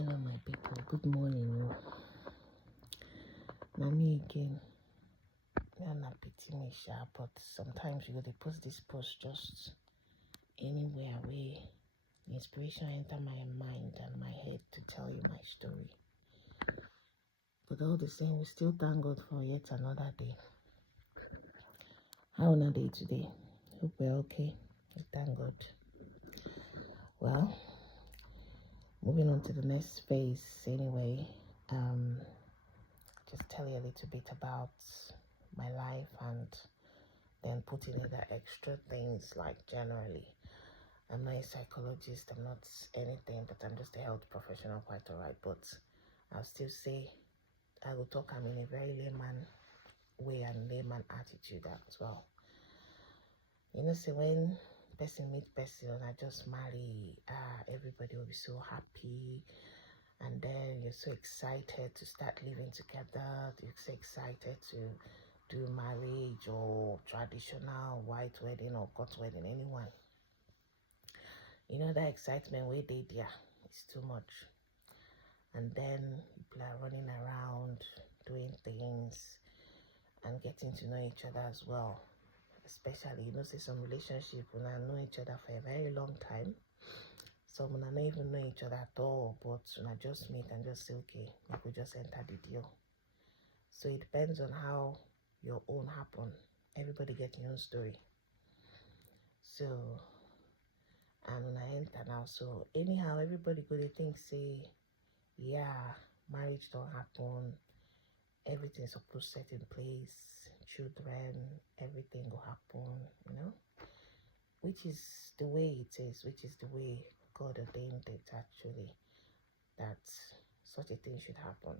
Hello my people, good morning. Now me again. I'm not pity me sharp, but sometimes you go to post this post just anywhere where the inspiration enter my mind and my head to tell you my story. But all the same, we still thank God for yet another day. How on a day today? Hope we're okay. We thank God. Well, moving on to the next phase anyway. Just tell you a little bit about my life and then putting in the extra things like generally. I'm not a psychologist, I'm not anything, but I'm just a health professional, quite alright. But I'll still say I will talk I'm in a very layman way and layman attitude as well. You know, see when person meet person and I just marry, everybody will be so happy. And then you're so excited to start living together. You're so excited to do marriage or traditional white wedding or court wedding, anyone. You know, that excitement way they there is too much. And then people are running around, doing things and getting to know each other as well. Especially, you know, say some relationship when I know each other for a very long time. Some when I don't even know each other at all, but when I just meet and just say, okay, we just enter the deal. So it depends on how your own happen. Everybody get your own story. So and when I enter now, so anyhow everybody go to think say, yeah, marriage don't happen, everything's supposed to set in place, children, everything will happen, you know, which is the way it is, which is the way God ordained it actually, that such a thing should happen.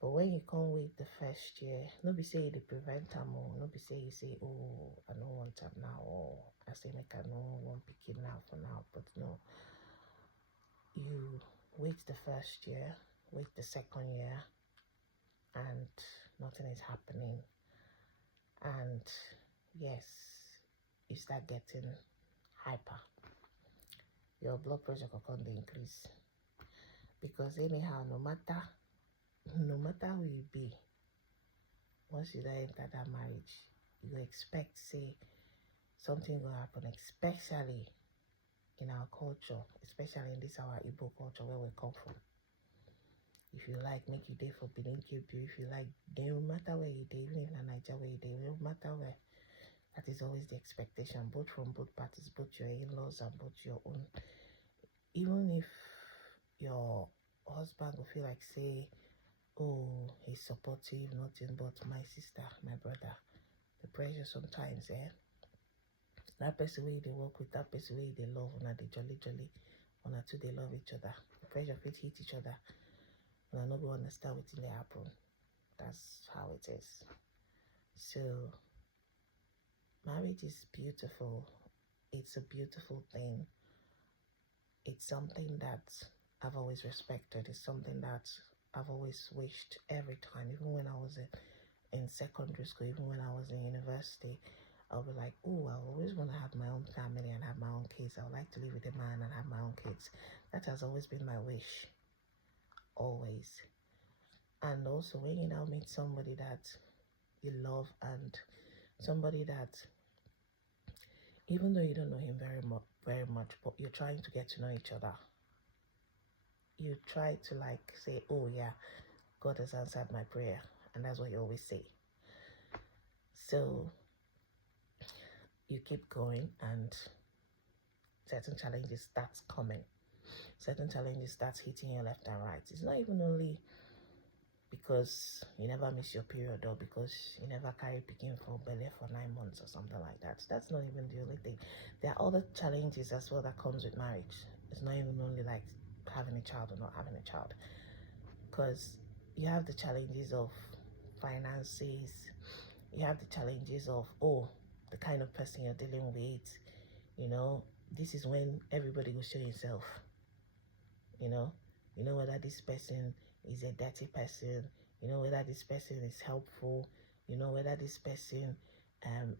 But when you come with the first year, no be say they prevent them, or no be say you say, oh, I don't want them now, or I say make I no want pick now for now. But no, you wait the first year, wait the second year, and nothing is happening. And yes, you start getting hyper. Your blood pressure can increase. Because anyhow, no matter who you be, once you enter that marriage, you expect say something will happen, especially in our culture, especially in this our Igbo culture where we come from. If you like, make you day for Benin Kebbi. If you like, no matter where you day, even in Nigeria where you day, no matter where, that is always the expectation, both from both parties, both your in-laws and both your own. Even if your husband will feel like say, oh, he's supportive, nothing but my sister, my brother, the pressure sometimes, that person way they work with, that person way they love, and they jolly, one or two they love each other. The pressure fit hit each other. And I know we understand what they happen. That's how it is. So marriage is beautiful. It's a beautiful thing. It's something that I've always respected. It's something that I've always wished every time, even when I was in secondary school, even when I was in university. I'll be like, oh, I always want to have my own family and have my own kids. I would like to live with a man and have my own kids. That has always been my wish. Always. And also when you now meet somebody that you love and somebody that, even though you don't know him very much, but you're trying to get to know each other. You try to like say, oh yeah, God has answered my prayer. And that's what you always say. So you keep going and certain challenges starts coming. Certain challenges starts hitting you left and right. It's not even only because you never miss your period or because you never carry picking for belly for 9 months or something like that. That's not even the only thing. There are other challenges as well that comes with marriage. It's not even only like having a child or not having a child, because you have the challenges of finances, you have the challenges of, oh, the kind of person you're dealing with. You know, this is when everybody will show yourself. You know whether this person is a dirty person, you know whether this person is helpful, you know whether this person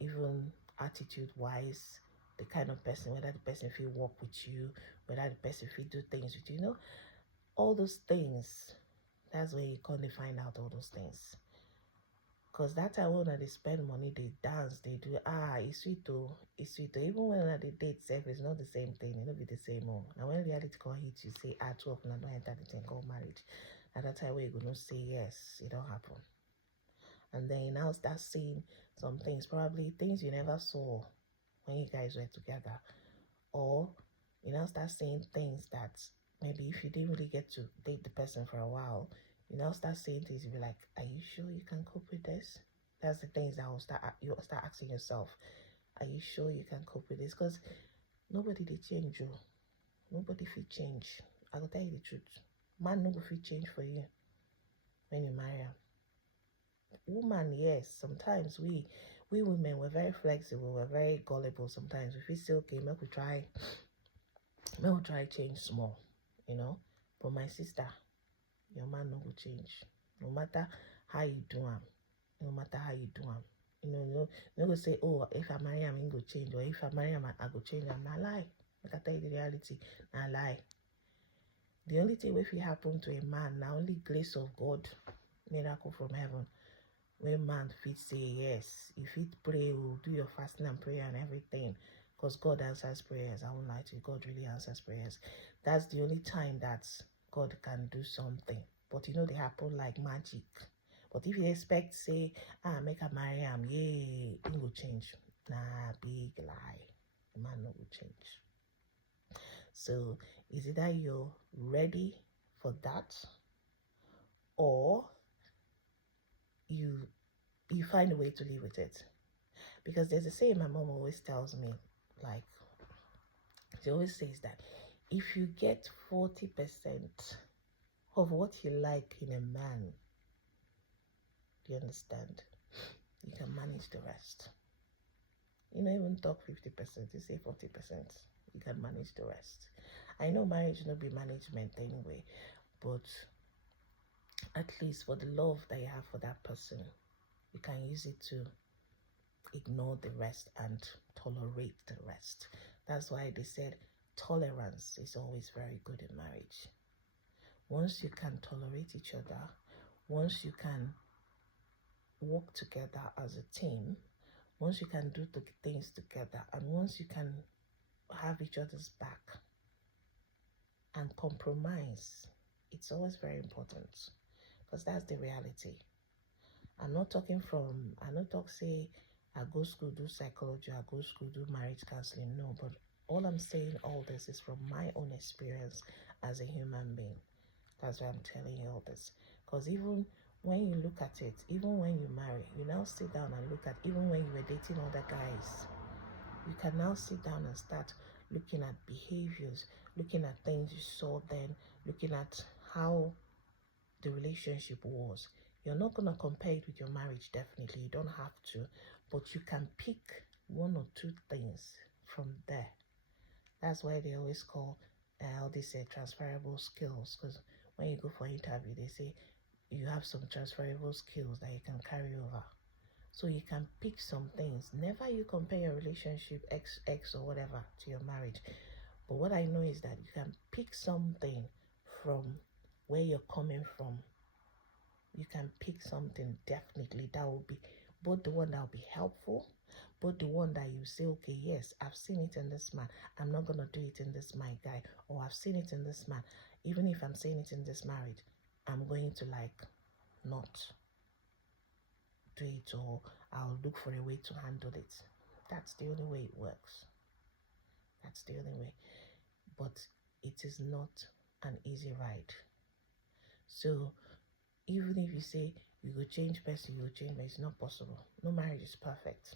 even attitude wise, the kind of person, whether the person feel work with you, whether the person feel do things with you, you know. All those things, that's where you can't find out all those things. Because that time when they spend money, they dance, they do, it's sweet too, it's sweet too. Even when they date self, it's not the same thing, it'll be the same one. And when reality call hit, you say, 12, and I don't enter the thing called marriage. At that time, where you're going to say yes, it don't happen. And then you now start seeing some things, probably things you never saw when you guys were together. Or you now start seeing things that maybe if you didn't really get to date the person for a while, you now start saying things, you'll be like, are you sure you can cope with this? That's the things that you'll start asking yourself, are you sure you can cope with this? Because nobody did change you. Nobody fit change. I will tell you the truth. Man no go fit change for you when you marry him. Woman, yes, sometimes we women, we're very flexible, we're very gullible. Sometimes we feel okay, make we try change small, you know. But my sister, your man no go change. No matter how you do him, no matter how you do him. No go say, oh, if I marry him, he go change, or if I marry him, I go change. I'm not lie. Like I tell you the reality, not lie. The only thing if it happen to a man, now only grace of God, miracle from heaven. When man fit say yes, if it pray, will do your fasting and prayer and everything, because God answers prayers. I won't lie to you, God really answers prayers. That's the only time that God can do something. But they happen like magic. But if you expect, say, make a marry him, yay, it will change. Nah, big lie. The man no will change. So is it that you're ready for that, or you find a way to live with it? Because there's a saying my mom always tells me, like, she always says that if you get 40% of what you like in a man, do you understand? You can manage the rest. You don't even talk 50%, you say 40%. You can manage the rest. I know marriage will not be management anyway, but at least for the love that you have for that person, you can use it to ignore the rest and tolerate the rest. That's why they said tolerance is always very good in marriage. Once you can tolerate each other, once you can work together as a team, once you can do the things together, and once you can have each other's back and compromise, it's always very important, because that's the reality. I'm not talk say I go school do psychology, I go school do marriage counseling. No, but all I'm saying, all this is from my own experience as a human being. That's why I'm telling you all this. Because even when you look at it, even when you marry, you now sit down and look at, even when you were dating other guys, you can now sit down and start looking at behaviors, looking at things you saw then, looking at how the relationship was. You're not going to compare it with your marriage, definitely. You don't have to. But you can pick one or two things from there. That's why they always call all these transferable skills. Because when you go for an interview, they say you have some transferable skills that you can carry over. So you can pick some things. Never you compare your relationship ex or whatever to your marriage. But what I know is that you can pick something from where you're coming from. You can pick something definitely that will be both the one that will be helpful, both the one that you say, okay, yes, I've seen it in this man, I'm not going to do it in this my guy, or I've seen it in this man, even if I'm saying it in this marriage, I'm going to not do it, or I'll look for a way to handle it. That's the only way it works. That's the only way. But it is not an easy ride. So even if you say you go change person, you go change, but it's not possible. No marriage is perfect.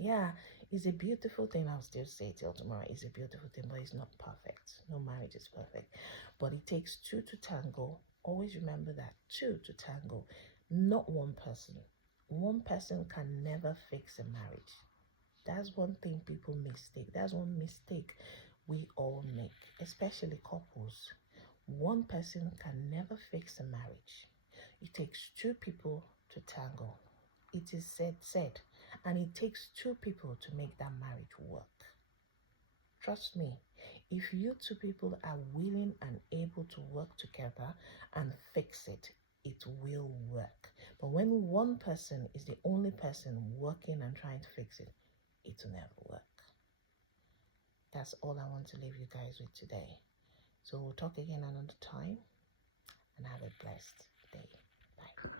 Yeah, it's a beautiful thing. I'll still say till tomorrow. It's a beautiful thing, but it's not perfect. No marriage is perfect. But it takes two to tango. Always remember that. Two to tango. Not one person. One person can never fix a marriage. That's one thing people mistake. That's one mistake we all make, especially couples. One person can never fix a marriage. It takes two people to tango. It is said, and it takes two people to make that marriage work. Trust me, If you two people are willing and able to work together and fix it, it will work. But when one person is the only person working and trying to fix it, it will never work. That's all I want to leave you guys with today. So we'll talk again another time, and have a blessed day. Bye.